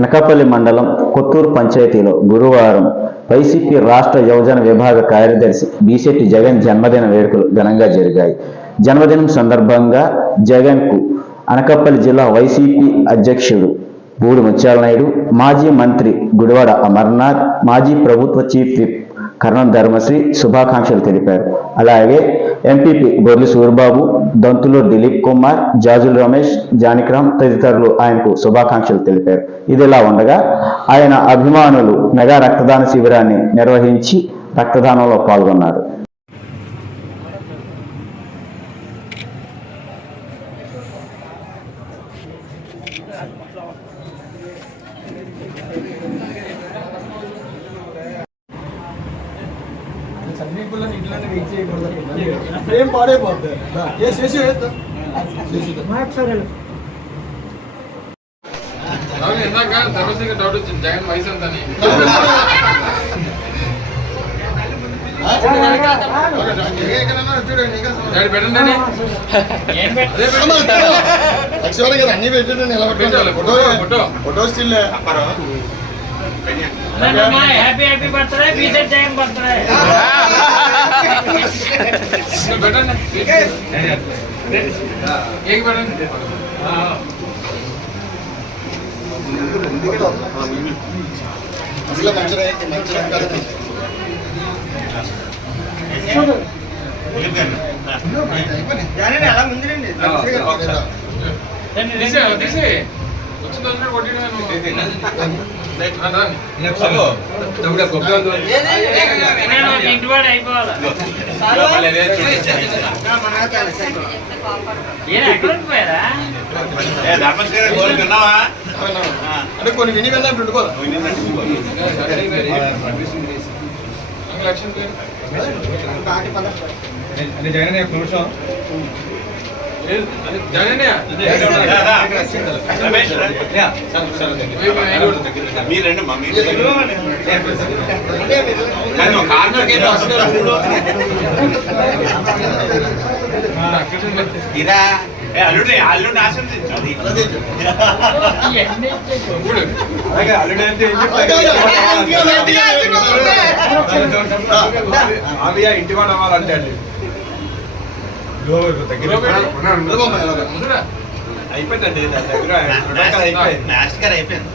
అనకాపల్లి మండలం కొత్తూరు పంచాయతీలో గురువారం వైసీపీ రాష్ట్ర యువజన విభాగ కార్యదర్శి బీసెట్టి జగన్ జన్మదిన వేడుకలు ఘనంగా జరిగాయి. జన్మదినం సందర్భంగా జగన్కు అనకాపల్లి జిల్లా వైసీపీ అధ్యక్షుడు బూడి ముత్యాల నాయుడు మాజీ మంత్రి గుడివాడ అమర్నాథ్ మాజీ ప్రభుత్వ చీఫ్ విప్ కర్ణం ధర్మశ్రీ శుభాకాంక్షలు తెలిపారు. అలాగే ఎంపీపీ బొర్లి సూరిబాబు దంతులు దిలీప్ కుమార్ జాజుల్ రమేష్ జానికరామ్ తదితరులు ఆయనకు శుభాకాంక్షలు తెలిపారు. ఇదిలా ఉండగా ఆయన అభిమానులు మెగా రక్తదాన శిబిరాన్ని నిర్వహించి రక్తదానంలో పాల్గొన్నారు. సర్వీకుల్లో ఇట్లానే వెయిట్ చేయకూడదు. ఫ్రేమ్ పాడైపోద్ది? ఏ చేసి అవును ఇందాక ధర్మసింగ్ డౌట్ వచ్చింది. జగన్ వయసు ఎంత అని అన్ని పెట్టాడు photo. Photo still. Happy happy birthday BZ Jagan birthday ఇక్కడ పెట్టండి కేక్ పెట్టండి అసలు మంచిగా మంచిగా కదా తీసే తీసే వచ్చిన అంటే కొన్ని విని వెళ్ళినట్టు ఉండుకోదు లక్ష్యం పేరు లేదు, మీరండి కార్నర్కి వస్తున్నారు ఇరా ఏ అల్లుడి అల్లుడి ఇవన్నీ ఇచ్చేసి. ఇప్పుడు ఇంటి వాడు అవ్వాలంటే అండి అయిపోయిందండి దగ్గర అయిపోయింది